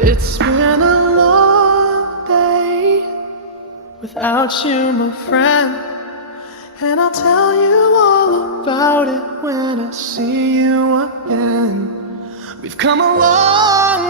It's been a long day without you, my friend, and I'll tell you all about it when I see you again. We've come a long